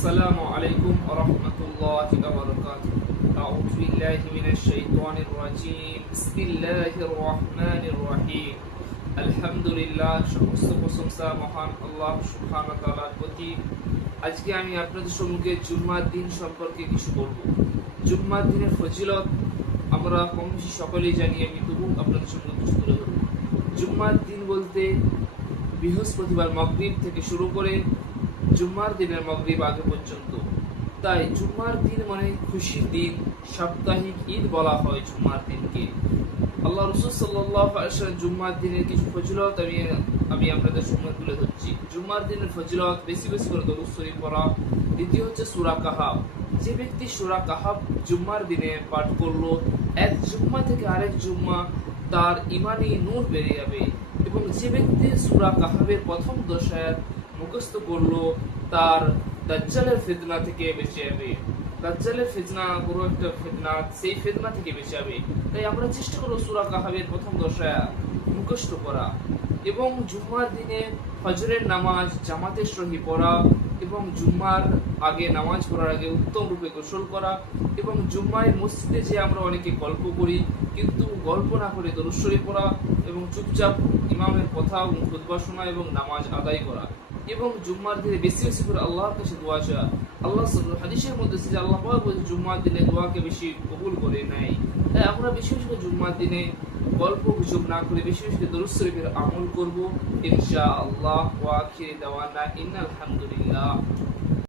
আসসালামু আলাইকুম ওয়া রাহমাতুল্লাহি ওয়া বারাকাতুহু। আউযু বিল্লাহি মিনাশ শাইতানির রাজীম। বিসমিল্লাহির রহমানির রহিম। আলহামদুলিল্লাহ, সমস্ত প্রশংসা মহান আল্লাহ সুবহানাহু ওয়া তাআলার প্রতি। আজকে আমি আপনাদের সম্মুখে জুম্মার দিন সম্পর্কে কিছু বলবো। জুম্মার দিনের ফজিলত আমরা কম বেশি সকলেই জানি, আমি তবু আপনাদের সম্মুখে কিছু তুলে ধরব। জুম্মার দিন বলতে বৃহস্পতিবার মাগরিব থেকে শুরু করে জুম্মার দিনের মাগরিব আগে পর্যন্ত। তাই জুম্মার দিন মানে খুশির দিন, সাপ্তাহিক ঈদ বলা হয় জুম্মার দিনকে। আল্লাহ রাসূল সাল্লাল্লাহু আলাইহি ওয়াসাল্লাম জুম্মার দিনের কিছু ফজিলত আমি আপনাদের সামনে তুলে ধরছি। জুম্মার দিনের ফজিলত বেশি বেশি করে দরুদ শরীফ পড়া। দ্বিতীয় হচ্ছে সূরা কাহাফ। যে ব্যক্তি সূরা কাহাফ জুম্মার দিনে পাঠ করলো, এক জুম্মা থেকে আরেক জুম্মা তার ইমানি নূর বেড়ে যাবে। এবং যে ব্যক্তি সূরা কাহাফের প্রথম 10 আয়াত মুখস্থ করলো, তার দাজ্জালের ফিতনা থেকে বেঁচে যাবে। দাজ্জালের ফিতনা বড় একটা ফিতনা, সেই ফিতনা থেকে বেঁচে যাবে। তাই আমরা চেষ্টা করব সূরা কাহাফের প্রথম 10 আয়াত মুখস্থ করা। এবং জুম্মার দিনে ফজরের নামাজ জামাতের সহিত পড়া, এবং জুম্মার আগে নামাজ পড়ার আগে উত্তম রূপে গোসল করা, এবং জুম্মায় মসজিদে যে আমরা অনেকে গল্প করি, কিন্তু গল্প না করে দরুদ শরীফ পড়া এবং চুপচাপ ইমামের কথা এবং খুতবা শোনা এবং নামাজ আদায় করা। এবং জুম্মার দিনে বেশি বেশি করে আল্লাহর কাছে দোয়া চাওয়া। আল্লাহ হাদিসের মধ্যে যে আল্লাহ পাক বলেছে জুম্মার দিনে দোয়াকে বেশি কবুল করে নেয়। তাই আমরা বেশি বেশি করে জুম্মার দিনে গল্প গুজব না করে বেশি বেশি করে দরুদ শরীফের আমল করব ইনশাআল্লাহ। ওয়া আখিরি দাওয়ানা ইন্নাল হামদুলিল্লাহ।